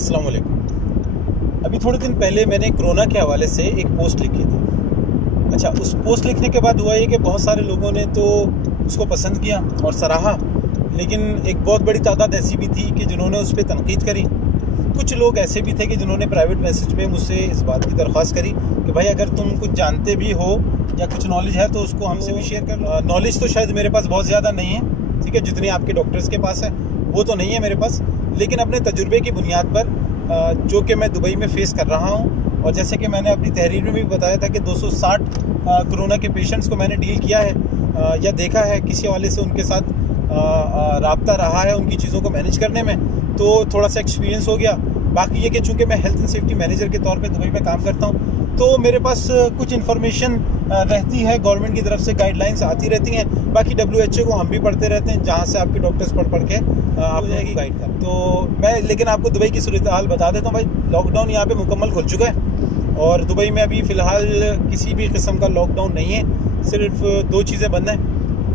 अस्सलाम वालेकुम। अभी थोड़े दिन पहले मैंने कोरोना के हवाले से एक पोस्ट लिखी थी। अच्छा, उस पोस्ट लिखने के बाद हुआ ये कि बहुत सारे लोगों ने तो उसको पसंद किया और सराहा, लेकिन एक बहुत बड़ी तादाद ऐसी भी थी कि जिन्होंने उस पर तनकीद करी। कुछ लोग ऐसे भी थे कि जिन्होंने प्राइवेट मैसेज में मुझसे इस बात की दरख्वास्त करी कि भाई अगर तुम कुछ जानते भी हो या कुछ नॉलेज है तो उसको हमसे भी शेयर कर। नॉलेज तो शायद मेरे पास बहुत ज़्यादा नहीं है, ठीक है, जितनी आपके डॉक्टर्स के पास है वो तो नहीं है मेरे पास, लेकिन अपने तजुर्बे की बुनियाद पर जो कि मैं दुबई में फ़ेस कर रहा हूँ, और जैसे कि मैंने अपनी तहरीर में भी बताया था कि 260 कोरोना के पेशेंट्स को मैंने डील किया है या देखा है, किसी हवाले से उनके साथ राब्ता रहा है उनकी चीज़ों को मैनेज करने में, तो थोड़ा सा एक्सपीरियंस हो गया। बाकी ये कि चूँकि मैं हेल्थ एंड सेफ्टी मैनेजर के तौर पे दुबई में काम करता हूँ, तो मेरे पास कुछ इन्फॉर्मेशन रहती है, गवर्नमेंट की तरफ से गाइडलाइंस आती रहती हैं। बाकी WHO को हम भी पढ़ते रहते हैं, जहाँ से आपके डॉक्टर्स पढ़ के आप जाएगी गाइड कर। तो मैं लेकिन आपको दुबई की सूरत हाल बता देता हूँ भाई। लॉकडाउन यहाँ पे मुकम्मल खुल चुका है और दुबई में अभी फ़िलहाल किसी भी किस्म का लॉकडाउन नहीं है। सिर्फ दो चीज़ें बंद हैं,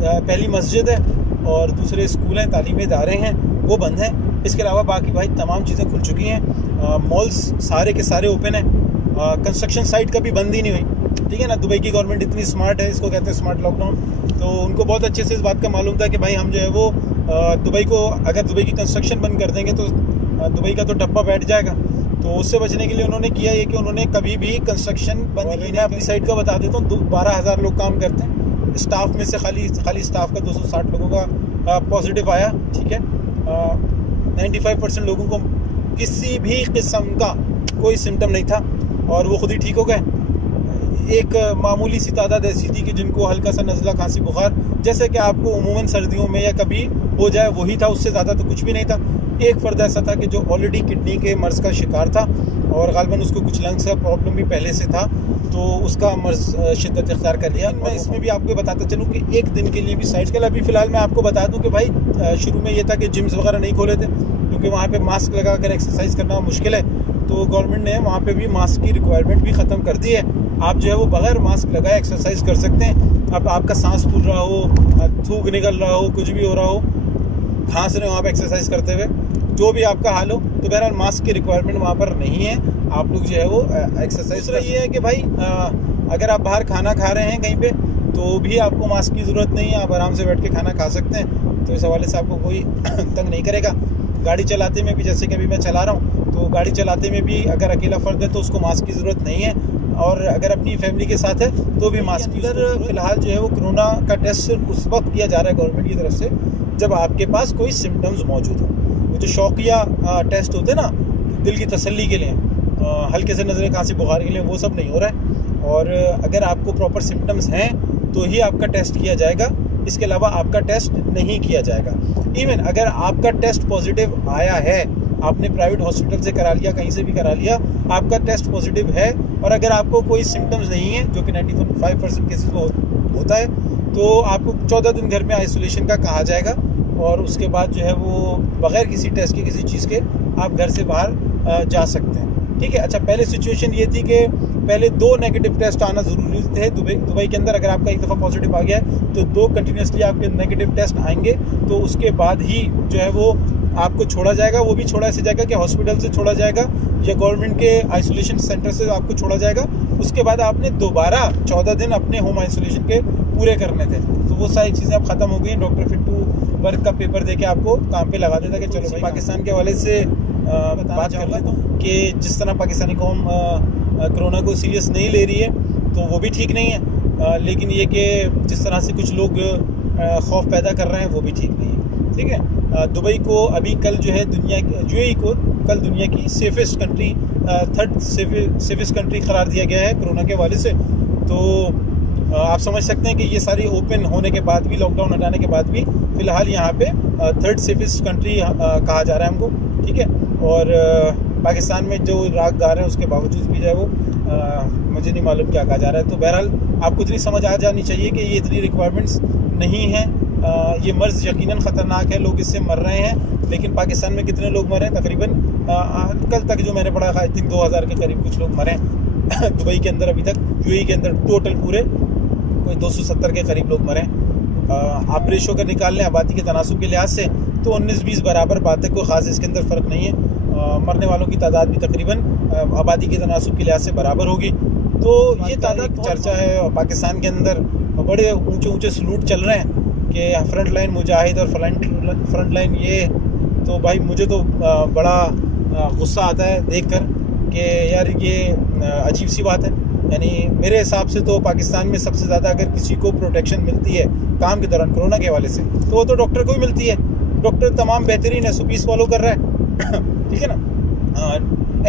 पहली मस्जिद है और दूसरे स्कूल हैं, तालीमी इदारे हैं, वो बंद हैं। इसके अलावा बाकी भाई तमाम चीज़ें खुल चुकी हैं। मॉल्स सारे के सारे ओपन हैं। कंस्ट्रक्शन साइट कभी बंद ही नहीं हुई, ठीक है ना। दुबई की गवर्नमेंट इतनी स्मार्ट है, इसको कहते हैं स्मार्ट लॉकडाउन। तो उनको बहुत अच्छे से इस बात का मालूम था कि भाई हम जो है वो दुबई को, अगर दुबई की कंस्ट्रक्शन बंद कर देंगे तो दुबई का तो टप्पा बैठ जाएगा। तो उससे बचने के लिए उन्होंने किया ये कि उन्होंने कभी भी कंस्ट्रक्शन बंद की। मैं अपनी साइड का बता देता हूँ, 12,000 लोग काम करते हैं। स्टाफ में से खाली स्टाफ का 260 लोगों का पॉजिटिव आया, ठीक है। 95% लोगों को किसी भी किस्म का कोई सिम्टम नहीं था और वो खुद ही ठीक हो गए। एक मामूली सी तादाद ऐसी थी कि जिनको हल्का सा नज़ला, खांसी, बुखार, जैसे कि आपको उमूमन सर्दियों में या कभी हो जाए, वही था। उससे ज़्यादा तो कुछ भी नहीं था। एक फ़र्द ऐसा था कि जो ऑलरेडी किडनी के मर्ज़ का शिकार था और ग़ालिबन उसको कुछ लंग्स का प्रॉब्लम भी पहले से था, तो उसका मर्ज़ शिद्दत इख्तियार कर लिया। मैं इसमें भी आपको बताता चलूँ कि एक दिन के लिए भी साइड के लिए अभी फ़िलहाल मैं आपको बता दूँ कि भाई शुरू में ये था कि जिम्स वगैरह नहीं खोले थे क्योंकि वहाँ पे मास्क लगा कर एक्सरसाइज करना मुश्किल है। तो गवर्नमेंट ने वहाँ पे भी मास्क की रिक्वायरमेंट भी ख़त्म कर दी है। आप जो है वो बगैर मास्क लगाए एक्सरसाइज कर सकते हैं। अब आपका सांस फूल रहा हो, थूक निकल रहा हो, कुछ भी हो रहा हो, खांस रहे हो आप एक्सरसाइज करते हुए, जो भी आपका हाल हो, तो बहरहाल मास्क की रिक्वायरमेंट वहाँ पर नहीं है। आप लोग जो है वो एक्सरसाइज कर। ये है कि भाई अगर आप बाहर खाना खा रहे हैं कहीं पे, तो भी आपको मास्क की ज़रूरत नहीं है, आप आराम से बैठ के खाना खा सकते हैं। तो इस हवाले से आपको कोई तंग नहीं करेगा। गाड़ी चलाते में भी, जैसे कि अभी मैं चला रहा हूँ, तो गाड़ी चलाते में भी अगर अकेला फ़र्द है तो उसको मास्क की ज़रूरत नहीं है, और अगर अपनी फैमिली के साथ है तो भी मास्क की ज़रूरत। फ़िलहाल जो है वो कोरोना का टेस्ट सिर्फ उस वक्त किया जा रहा है गवर्नमेंट की तरफ से जब आपके पास कोई सिम्टम्स मौजूद हो। वो जो शौकिया टेस्ट होते हैं ना, दिल की तसल्ली के लिए, हल्के से नज़र खांसी बुखार के लिए, वो सब नहीं हो रहा है। और अगर आपको प्रॉपर सिम्टम्स हैं तो ही आपका टेस्ट किया जाएगा, इसके अलावा आपका टेस्ट नहीं किया जाएगा। इवन अगर आपका टेस्ट पॉजिटिव आया है, आपने प्राइवेट हॉस्पिटल से करा लिया, कहीं से भी करा लिया, आपका टेस्ट पॉजिटिव है, और अगर आपको कोई सिम्टम्स नहीं है, जो कि 95% केसेस में होता है, तो आपको 14 दिन घर में आइसोलेशन का कहा जाएगा, और उसके बाद जो है वो बग़ैर किसी टेस्ट के, किसी चीज़ के, आप घर से बाहर जा सकते हैं, ठीक है। अच्छा, पहले सिचुएशन ये थी कि पहले 2 नेगेटिव टेस्ट आना ज़रूरी थे दुबई के अंदर। अगर आपका एक दफ़ा पॉजिटिव आ गया है तो 2 कंटिन्यूसली आपके नेगेटिव टेस्ट आएंगे, तो उसके बाद ही जो है वो आपको छोड़ा जाएगा। वो भी छोड़ा ऐसे जाएगा कि हॉस्पिटल से छोड़ा जाएगा या गवर्नमेंट के आइसोलेशन सेंटर से आपको छोड़ा जाएगा। उसके बाद आपने दोबारा 14 दिन अपने होम आइसोलेशन के पूरे करने थे। तो वो सारी चीज़ें अब ख़त्म हो गई। डॉक्टर फिट टू वर्क का पेपर दे के आपको काम पे लगा देता कि चलो भाई। पाकिस्तान के हवाले से बात कर लेता हूँ कि जिस तरह पाकिस्तानी कौम कोरोना को सीरियस नहीं ले रही है, तो वो भी ठीक नहीं है, लेकिन ये कि जिस तरह से कुछ लोग खौफ पैदा कर रहे हैं, वो भी ठीक नहीं है, ठीक है। दुबई को अभी कल जो है UAE को कल दुनिया की safest country, 3rd safest country करार दिया गया है कोरोना के हवाले से। तो आप समझ सकते हैं कि ये सारी ओपन होने के बाद भी, लॉकडाउन हटाने के बाद भी, फ़िलहाल यहाँ पे 3rd सेफेस्ट कंट्री कहा जा रहा है हमको, ठीक है। और पाकिस्तान में जो राग गा रहे हैं उसके बावजूद भी जो है वो मुझे नहीं मालूम क्या कहा जा रहा है। तो बहरहाल आपको इतनी समझ आ जानी चाहिए कि ये इतनी रिक्वायरमेंट्स नहीं हैं। ये मर्ज़ यकीनन ख़तरनाक है, लोग इससे मर रहे हैं, लेकिन पाकिस्तान में कितने लोग मरे हैं? तकरीबन कल तक जो मैंने पढ़ा, आई थिंक 2000 के करीब कुछ लोग मरे हैं दुबई के अंदर अभी तक। UAE के अंदर टोटल पूरे कोई 270 के करीब लोग मरे हैं। आप रेशो कर निकाल लें आबादी के तनासुब के लिहाज से, तो 19-20 बराबर बात है, कोई ख़ास इसके अंदर फ़र्क नहीं है। मरने वालों की तादाद भी तकरीबन आबादी के तनासुब के लिहाज से बराबर होगी। तो ये तादाद चर्चा है पाकिस्तान के अंदर, बड़े ऊंचे ऊंचे सलूट चल रहे हैं कि फ्रंट लाइन मुजाहिद और फ्रंट लाइन ये। तो भाई मुझे तो बड़ा गुस्सा आता है देखकर कि यार ये अजीब सी बात है। यानी मेरे हिसाब से तो पाकिस्तान में सबसे ज़्यादा अगर किसी को प्रोटेक्शन मिलती है काम के दौरान कोरोना के हवाले से तो वो तो डॉक्टर को ही मिलती है। डॉक्टर तमाम बेहतरीन SOPs फॉलो कर रहा है ठीक है ना।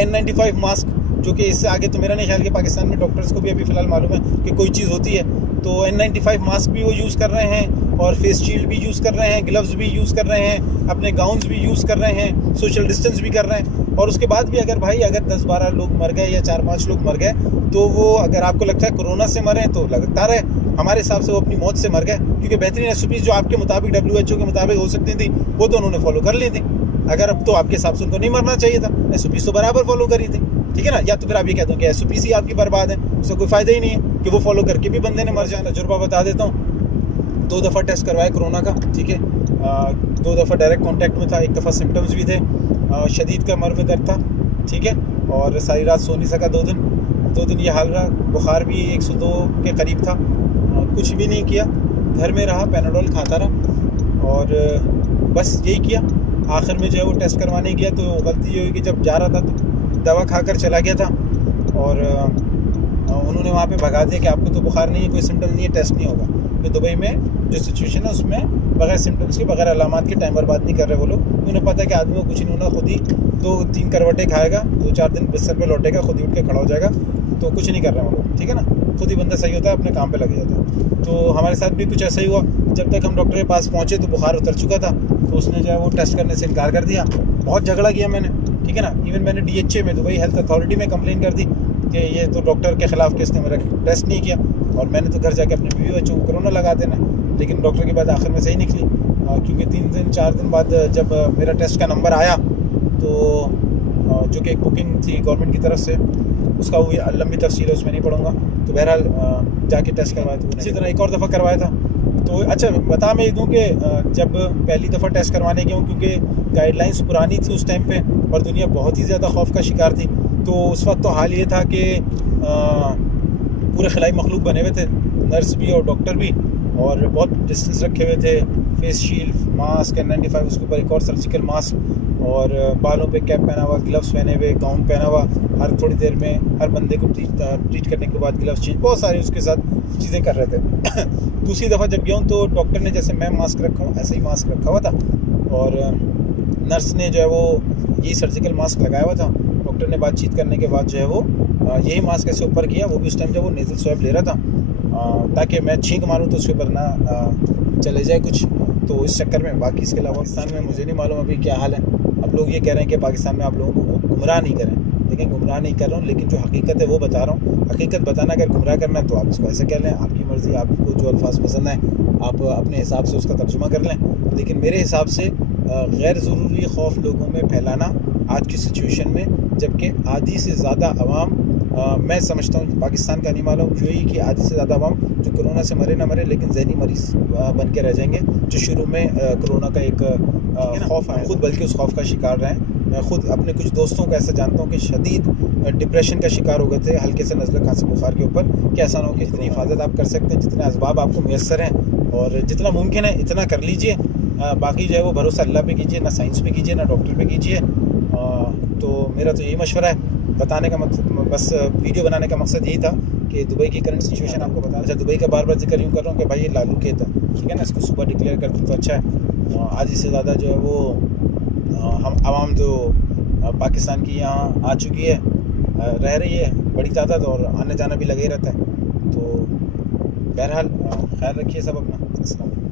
N95 मास्क, जो कि इससे आगे तो मेरा नहीं ख्याल कि पाकिस्तान में डॉक्टर्स को भी अभी फ़िलहाल मालूम है कि कोई चीज़ होती है, तो N95 मास्क भी वो यूज़ कर रहे हैं और फेस शील्ड भी यूज़ कर रहे हैं, ग्लव्स भी यूज़ कर रहे हैं, अपने गाउन्स भी यूज़ कर रहे हैं, सोशल डिस्टेंस भी कर रहे हैं। और उसके बाद भी अगर 10-12 लोग मर गए या 4-5 लोग मर गए तो वो, अगर आपको लगता है कोरोना से मरे तो लगता रहे, हमारे हिसाब से वो अपनी मौत से मर गए, क्योंकि बेहतरीन SOPs जो आपके मुताबिक WHO के मुताबिक हो सकती थी वो तो उन्होंने फॉलो कर ली थी। अगर अब तो आपके हिसाब से उनको नहीं मरना चाहिए था, SOPs तो बराबर फॉलो करी थी, ठीक है ना। या तो फिर आप ये कहते हो कि SOPs ही आपकी बर्बाद है, उसका कोई फ़ायदा ही नहीं है कि वो फॉलो करके भी बंदे ने मर जाए। तजुर्बा बता देता हूँ, 2 दफ़ा टेस्ट करवाया कोरोना का, ठीक है। 2 दफ़ा डायरेक्ट कॉन्टैक्ट में था, 1 दफ़ा सिम्टम्स भी थे, शदीद का मर में दर्द था, ठीक है। और सारी रात सो नहीं सका 2 दिन ये हाल रहा। बुखार भी 102 के करीब था। कुछ भी नहीं किया, घर में रहा, पैनाडोल खाता रहा और बस यही किया। आखिर में जो है वो टेस्ट करवाने गया तो गलती ये हुई कि जब जा रहा था तो दवा खाकर चला गया था और उन्होंने वहाँ पे भगा दिया कि आपको तो बुखार नहीं है, कोई सिम्टम नहीं है, टेस्ट नहीं होगा। तो दुबई में जो सिचुएशन है उसमें बगैर सिम्टम्स के, बगैर अलामात के टाइम बर्बाद नहीं कर रहे वो लोग। उन्हें पता है कि आदमी को कुछ नहीं होना, खुद ही 2-3 करवटें खाएगा, 2-4 दिन बिस्तर पे लौटेगा, खुद ही उठ के खड़ा हो जाएगा, तो कुछ नहीं कर रहे हैं वो लोग, ठीक है ना। खुद ही बंदा सही होता है, अपने काम पे लग जाता है। तो हमारे साथ भी कुछ ऐसा ही हुआ। जब तक हम डॉक्टर के पास पहुँचे तो बुखार उतर चुका था, तो उसने जो है वो टेस्ट करने से इनकार कर दिया। बहुत झगड़ा किया मैंने, ठीक है ना। इवन मैंने DHA में, दुबई हेल्थ अथॉरिटी में कंप्लेन कर दी कि ये तो डॉक्टर के ख़िलाफ़ कि इसने मेरा टेस्ट नहीं किया, और मैंने तो घर जाके अपने बीवी बच्चों को कोरोना लगा देना। लेकिन डॉक्टर की बात आखिर में सही निकली, क्योंकि 3-4 दिन बाद जब मेरा टेस्ट का नंबर आया तो जो कि एक बुकिंग थी गवर्नमेंट की तरफ से, उसका वो लंबी तफसील है, उसमें नहीं पढ़ूंगा। तो बहरहाल जाके टेस्ट करवाया था। इसी तरह एक और दफ़ा करवाया था। तो अच्छा बता मैं दूँ कि जब पहली दफ़ा टेस्ट करवाने गया हूँ, क्योंकि गाइडलाइंस पुरानी थी उस टाइम पे और दुनिया बहुत ही ज़्यादा खौफ का शिकार थी, तो उस वक्त तो हाल ये था कि पूरे खिलाई मखलूक बने हुए थे, नर्स भी और डॉक्टर भी, और बहुत डिस्टेंस रखे हुए थे, फेस शील्ड, मास्क, N95, उसके ऊपर एक और सर्जिकल मास्क, और बालों पे कैप पहना हुआ, ग्लव्स पहने हुए, गाउन पहना हुआ, हर थोड़ी देर में हर बंदे को ट्रीट करने के बाद ग्लव्स चेंज, बहुत सारी उसके साथ चीज़ें कर रहे थे। दूसरी दफ़ा जब गया हूँ तो डॉक्टर ने जैसे मैं मास्क रखा हूँ ऐसे ही मास्क रखा हुआ था, और नर्स ने जो है वो यही सर्जिकल मास्क लगाया हुआ था। डॉक्टर ने बातचीत करने के बाद जो है वो यही मास्क ऐसे ऊपर किया, वो भी उस टाइम जब वो नेज़ल स्वैब ले रहा था, ताकि मैं छींक मारूँ तो उसके ऊपर ना चले जाए कुछ, तो इस चक्कर में। बाकी इसके अलावा पाकिस्तान में मुझे नहीं मालूम अभी क्या हाल है। अब लोग ये कह रहे हैं कि पाकिस्तान में आप लोगों को गुमराह नहीं करें, लेकिन गुमराह नहीं कर रहा हूँ, लेकिन जो हकीकत है वो बता रहा हूँ। हकीकत बताना, अगर गुमराह करना है तो आप इसको ऐसे कह लें, आपकी मर्ज़ी, आपको जो अल्फाज पसंद है आप अपने हिसाब से उसका तर्जुमा कर लें। लेकिन मेरे हिसाब से गैर ज़रूरी खौफ लोगों में फैलाना आज की सिचुएशन में, जबकि आधी से ज़्यादा अवाम, मैं समझता हूँ पाकिस्तान का नहीं मालूम यूएई की आधी से ज़्यादा अवाम जो कोरोना से मरे ना मरे लेकिन जहनी मरीज़ बन के रह जाएंगे, जो शुरू में कोरोना का एक खौफ है, खुद बल्कि उस खौफ का शिकार रहे हैं। मैं खुद अपने कुछ दोस्तों को ऐसा जानता हूँ कि शदीद डिप्रेशन का शिकार हो गए थे हल्के से नज़ला खांसी बुखार के ऊपर, कि ऐसा ना हो कि जितनी हिफाजत आप कर सकते हैं, जितने असबाब आपको मुयस्सर हैं और जितना मुमकिन है इतना कर लीजिए। बाकी जो है वो भरोसा अल्लाह पे कीजिए, ना साइंस पे कीजिए, ना डॉक्टर पे कीजिए। तो मेरा तो यही मशवरा है। बताने का मतलब, बस वीडियो बनाने का मकसद यही था कि दुबई की करंट सिचुएशन आपको बता। अच्छा, दुबई का बार बार जिक्र यूँ कर रहा हूँ कि भाई ये लालू खेत है, ठीक है ना, इसको सुबह डिक्लेयर कर दो तो अच्छा है। आधी से ज़्यादा जो है वो हम आवाम जो पाकिस्तान की यहाँ आ चुकी है, रह रही है बड़ी तादाद, और आने जाना भी लगे ही रहता है। तो बहरहाल ख्याल रखिए सब अपना। अस्सलाम वालेकुम।